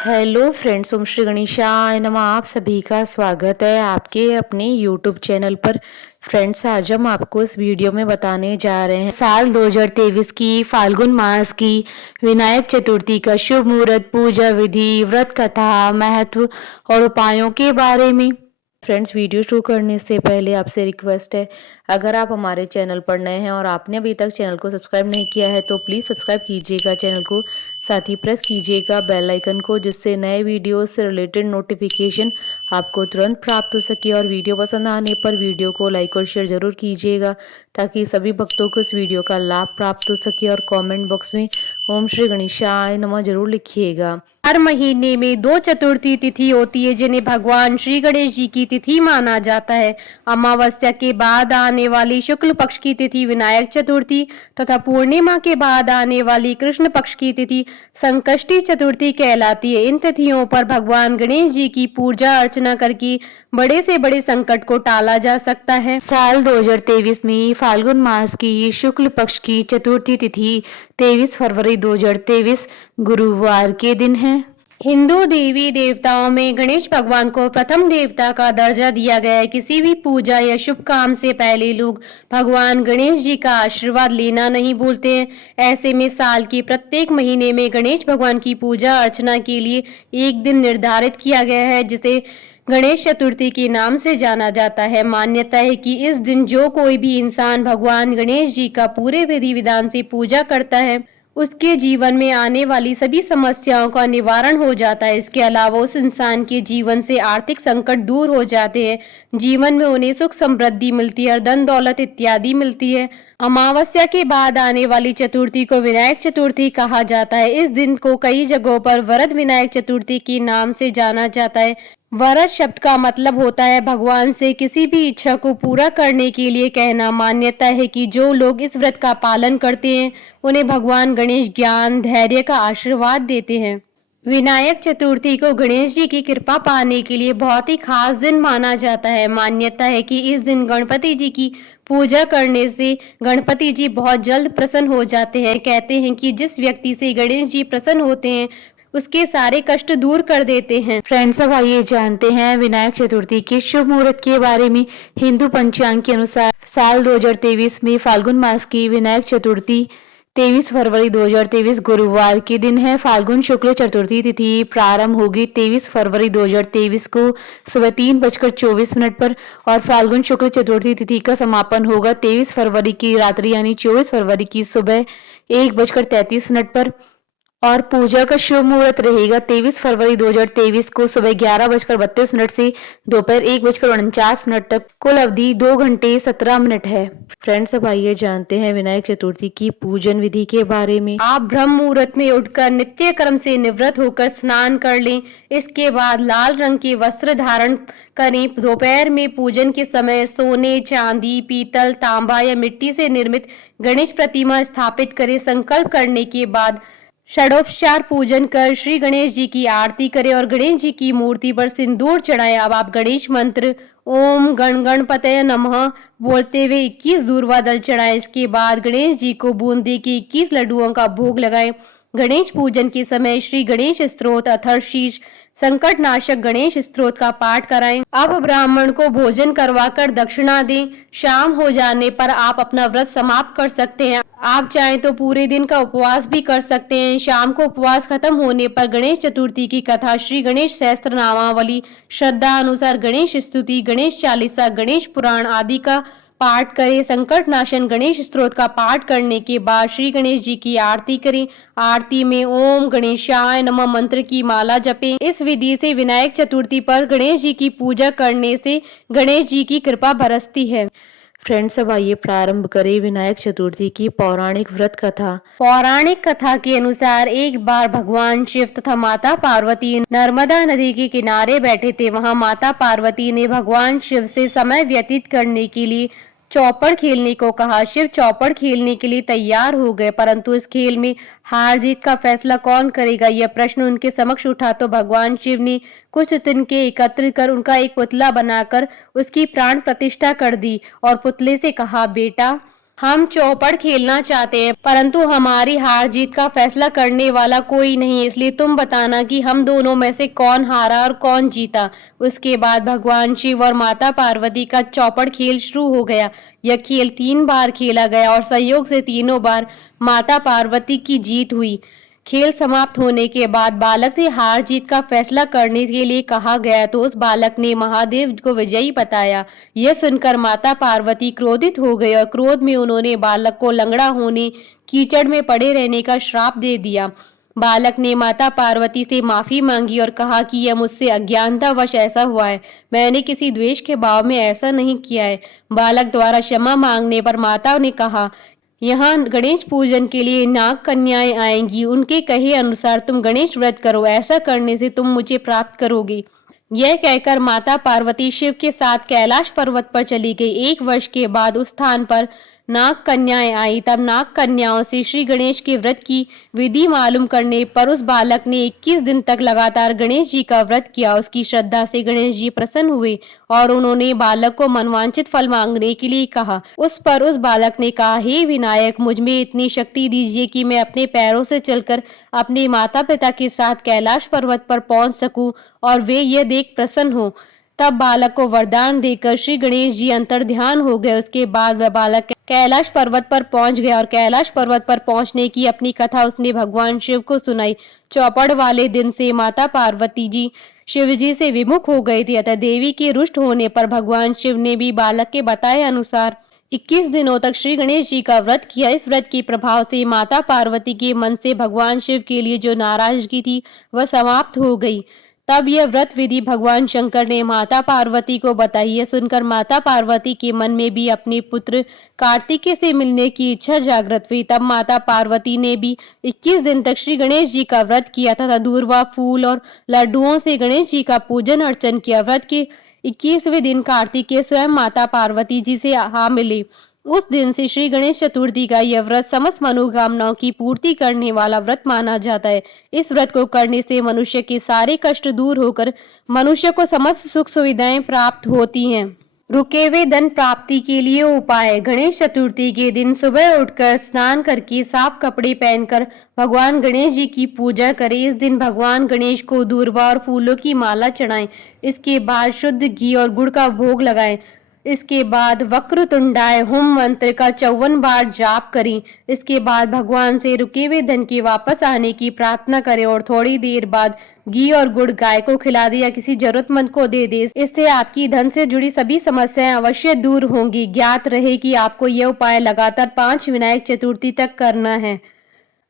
Hello friends, ओम श्री गणेशाय नमः। आप सभी का स्वागत है आपके अपने यूट्यूब चैनल पर। फ्रेंड्स, आज हम आपको इस वीडियो में बताने जा रहे हैं साल 2023 की फाल्गुन मास की विनायक चतुर्थी का शुभ मुहूर्त, पूजा विधि, व्रत कथा, महत्व और उपायों के बारे में। फ्रेंड्स, वीडियो शुरू करने से पहले आपसे रिक्वेस्ट है, अगर आप हमारे चैनल पर नए हैं और आपने अभी तक चैनल को सब्सक्राइब नहीं किया है तो प्लीज़ सब्सक्राइब कीजिएगा चैनल को, साथ ही प्रेस कीजिएगा बेल आइकन को, जिससे नए वीडियो से रिलेटेड नोटिफिकेशन आपको तुरंत प्राप्त हो सके। और वीडियो पसंद आने पर वीडियो को लाइक और शेयर ज़रूर कीजिएगा ताकि सभी भक्तों को इस वीडियो का लाभ प्राप्त हो सके। और कमेंट बॉक्स में ओम श्री गणेशाय नमः जरूर लिखिएगा। हर महीने में 2 चतुर्थी तिथि होती है जिन्हें भगवान श्री गणेश जी की तिथि माना जाता है। अमावस्या के बाद आने वाली शुक्ल पक्ष की तिथि विनायक चतुर्थी तथा पूर्णिमा के बाद आने वाली कृष्ण पक्ष की तिथि संकष्टी चतुर्थी कहलाती है। इन तिथियों पर भगवान गणेश जी की पूजा अर्चना करके बड़े से बड़े संकट को टाला जा सकता है। साल 2023 में फाल्गुन मास की शुक्ल पक्ष की चतुर्थी तिथि 23 फरवरी 2023 गुरुवार के दिन है। हिंदू देवी देवताओं में गणेश भगवान को प्रथम देवता का दर्जा दिया गया है। किसी भी पूजा या शुभ काम से पहले लोग भगवान गणेश जी का आशीर्वाद लेना नहीं भूलते हैं। ऐसे में साल के प्रत्येक महीने में गणेश भगवान की पूजा अर्चना के लिए एक दिन निर्धारित किया गया है, जिसे गणेश चतुर्थी के नाम से जाना जाता है। मान्यता है कि इस दिन जो कोई भी इंसान भगवान गणेश जी का पूरे विधि विधान से पूजा करता है, उसके जीवन में आने वाली सभी समस्याओं का निवारण हो जाता है। इसके अलावा उस इंसान के जीवन से आर्थिक संकट दूर हो जाते हैं, जीवन में उन्हें सुख समृद्धि मिलती है और धन दौलत इत्यादि मिलती है। अमावस्या के बाद आने वाली चतुर्थी को विनायक चतुर्थी कहा जाता है। इस दिन को कई जगहों पर वरद विनायक चतुर्थी के नाम से जाना जाता है। वरद शब्द का मतलब होता है भगवान से किसी भी इच्छा को पूरा करने के लिए कहना। मान्यता है कि जो लोग इस व्रत का पालन करते हैं उन्हें भगवान गणेश ज्ञान धैर्य का आशीर्वाद देते हैं। विनायक चतुर्थी को गणेश जी की कृपा पाने के लिए बहुत ही खास दिन माना जाता है। मान्यता है कि इस दिन गणपति जी की पूजा करने से गणपति जी बहुत जल्द प्रसन्न हो जाते हैं। कहते हैं कि जिस व्यक्ति से गणेश जी प्रसन्न होते हैं उसके सारे कष्ट दूर कर देते हैं। फ्रेंड्स, अब आइए जानते हैं विनायक चतुर्थी के शुभ मुहूर्त के बारे में। हिंदू पंचांग के अनुसार साल 2023 में फाल्गुन मास की विनायक चतुर्थी 23 फरवरी 2023 गुरुवार के दिन है। फाल्गुन शुक्ल चतुर्थी तिथि प्रारंभ होगी 23 फरवरी 2023 को सुबह 3:24 पर और फाल्गुन शुक्ल चतुर्थी तिथि का समापन होगा 23 फरवरी की रात्रि यानी 24 फरवरी की सुबह 1:33 पर। और पूजा का शुभ मुहूर्त रहेगा 23 फरवरी 2023 को सुबह 11:32 से दोपहर 1:49 तक। कुल अवधि 2 घंटे 17 मिनट है। फ्रेंड्स, अब आइए जानते हैं विनायक चतुर्थी की पूजन विधि के बारे में। आप ब्रह्म मुहूर्त में उठकर नित्य कर्म से निवृत्त होकर स्नान कर लें। इसके बाद लाल रंग के वस्त्र धारण करें। दोपहर में पूजन के समय सोने, चांदी, पीतल, तांबा या मिट्टी से निर्मित गणेश प्रतिमा स्थापित करें। संकल्प करने के बाद षडोपचार पूजन कर श्री गणेश जी की आरती करें और गणेश जी की मूर्ति पर सिंदूर चढ़ाएं। अब आप गणेश मंत्र ओम गण गणपतये नमः बोलते हुए 21 दूर्वा दल चढ़ाएं। इसके बाद गणेश जी को बूंदी के 21 लड्डुओं का भोग लगाएं। गणेश पूजन के समय श्री गणेश स्तोत्र अथर्वशीर्ष संकट नाशक गणेश स्तोत्र का पाठ कराएं। अब ब्राह्मण को भोजन करवाकर दक्षिणा दें। शाम हो जाने पर आप अपना व्रत समाप्त कर सकते हैं। आप चाहें तो पूरे दिन का उपवास भी कर सकते हैं। शाम को उपवास खत्म होने पर गणेश चतुर्थी की कथा, श्री गणेश सहस्त्र नामावली, श्रद्धा अनुसार गणेश स्तुति, गणेश चालीसा, गणेश पुराण आदि का पाठ करें। संकट नाशन गणेश स्तोत्र का पाठ करने के बाद श्री गणेश जी की आरती करें। आरती में ओम गणेशाय नमः मंत्र की माला जपें। इस विधि से विनायक चतुर्थी पर गणेश जी की पूजा करने से गणेश जी की कृपा बरसती है। फ्रेंड्स, अब आइए प्रारंभ करें विनायक चतुर्थी की पौराणिक व्रत कथा। पौराणिक कथा के अनुसार एक बार भगवान शिव तथा माता पार्वती नर्मदा नदी के किनारे बैठे थे। वहां माता पार्वती ने भगवान शिव से समय व्यतीत करने के लिए चौपड़ खेलने को कहा। शिव चौपड़ खेलने के लिए तैयार हो गए, परंतु इस खेल में हार जीत का फैसला कौन करेगा, यह प्रश्न उनके समक्ष उठा तो भगवान शिव ने कुछ तिनके एकत्रित कर उनका एक पुतला बनाकर उसकी प्राण प्रतिष्ठा कर दी और पुतले से कहा, बेटा हम चौपड़ खेलना चाहते हैं, परंतु हमारी हार जीत का फैसला करने वाला कोई नहीं, इसलिए तुम बताना कि हम दोनों में से कौन हारा और कौन जीता। उसके बाद भगवान शिव और माता पार्वती का चौपड़ खेल शुरू हो गया। यह खेल 3 बार खेला गया और संयोग से तीनों बार माता पार्वती की जीत हुई। खेल समाप्त होने के बाद बालक से हार जीत का फैसला करने के लिए कहा गया तो उस बालक ने महादेव को विजयी बताया। यह सुनकर माता पार्वती क्रोधित हो गई और क्रोध में उन्होंने बालक को लंगड़ा होने, कीचड़ में पड़े रहने का श्राप दे दिया। बालक ने माता पार्वती से माफी मांगी और कहा कि यह मुझसे अज्ञानतावश ऐसा हुआ है, मैंने किसी द्वेष के भाव में ऐसा नहीं किया है। बालक द्वारा क्षमा मांगने पर माता ने कहा, यहाँ गणेश पूजन के लिए नाग कन्याएं आएंगी, उनके कहे अनुसार तुम गणेश व्रत करो, ऐसा करने से तुम मुझे प्राप्त करोगे। यह कहकर माता पार्वती शिव के साथ कैलाश पर्वत पर चली गई। 1 वर्ष के बाद उस स्थान पर नाग कन्याएं आई। तब नाग कन्याओं से श्री गणेश के व्रत की विधि मालूम करने पर उस बालक ने 21 दिन तक लगातार गणेश जी का व्रत किया। उसकी श्रद्धा से गणेश जी प्रसन्न हुए और उन्होंने बालक को मनवांचित फल मांगने के लिए कहा। उस पर उस बालक ने कहा, हे विनायक, मुझ में इतनी शक्ति दीजिए कि मैं अपने पैरों से चलकर अपने माता पिता के साथ कैलाश पर्वत पर पहुंच सकूं और वे यह देख प्रसन्न हो। तब बालक को वरदान देकर श्री गणेश जी अंतर ध्यान हो गए। उसके बाद वह बालक कैलाश पर्वत पर पहुंच गया और कैलाश पर्वत पर पहुंचने की अपनी कथा उसने भगवान शिव को सुनाई। चौपड़ वाले दिन से माता पार्वती जी शिव जी से विमुख हो गई थी, अतः देवी के रुष्ट होने पर भगवान शिव ने भी बालक के बताए अनुसार 21 दिनों तक श्री गणेश जी का व्रत किया। इस व्रत के प्रभाव से माता पार्वती के मन से भगवान शिव के लिए जो नाराजगी थी वह समाप्त हो गई। तब यह व्रत विधि भगवान शंकर ने माता पार्वती को बताई। यह सुनकर माता पार्वती के मन में भी अपने पुत्र कार्तिकेय से मिलने की इच्छा जागृत हुई। तब माता पार्वती ने भी 21 दिन तक श्री गणेश जी का व्रत किया तथा दूर्वा, फूल और लड्डुओं से गणेश जी का पूजन अर्चन किया। व्रत के 21वें दिन कार्तिकेय स्वयं माता पार्वती जी से आ मिले। उस दिन से श्री गणेश चतुर्थी का यह व्रत समस्त मनोकामनाओं की पूर्ति करने वाला व्रत माना जाता है। इस व्रत को करने से मनुष्य के सारे कष्ट दूर होकर मनुष्य को समस्त सुख सुविधाएं प्राप्त होती हैं। रुके हुए धन प्राप्ति के लिए उपाय। गणेश चतुर्थी के दिन सुबह उठकर स्नान करके साफ कपड़े पहनकर भगवान गणेश जी की पूजा करें। इस दिन भगवान गणेश को दूर्वा और फूलों की माला चढ़ाएं। इसके बाद शुद्ध घी और गुड़ का भोग लगाएं। इसके बाद वक्रतुंडाय होम मंत्र का 54 बार जाप करें। इसके बाद भगवान से रुके हुए धन के वापस आने की प्रार्थना करें और थोड़ी देर बाद घी और गुड़ गाय को खिला दे या किसी जरूरतमंद को दे दे। इससे आपकी धन से जुड़ी सभी समस्याएं अवश्य दूर होंगी। ज्ञात रहे कि आपको यह उपाय लगातार 5 विनायक चतुर्थी तक करना है।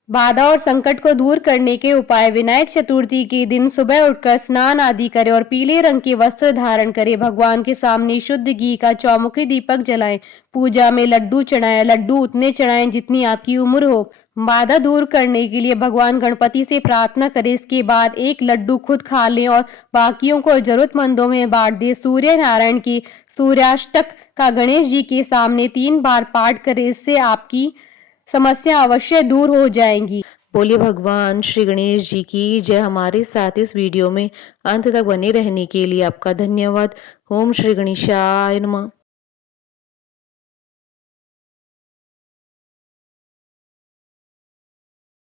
बाधा और संकट को दूर करने के उपाय। विनायक चतुर्थी के दिन सुबह उठकर स्नान आदि करें और पीले रंग के वस्त्र धारण करें। भगवान के सामने शुद्ध घी का चौमुखी दीपक जलाएं। पूजा में लड्डू चढ़ाएं। लड्डू उतने चढ़ाएं जितनी आपकी उम्र हो। बाधा दूर करने के लिए भगवान गणपति से प्रार्थना करें। इसके बाद 1 लड्डू खुद खा लें और बाकियों को जरूरतमंदों में बांट दें। सूर्य नारायण की सूर्याष्टक का गणेश जी के सामने 3 बार पाठ करें। इससे आपकी समस्या अवश्य दूर हो जाएंगी। बोलिए भगवान श्री गणेश जी की जय। हमारे साथ इस वीडियो में अंत तक बने रहने के लिए आपका धन्यवाद। ओम श्री गणेशाय नमः।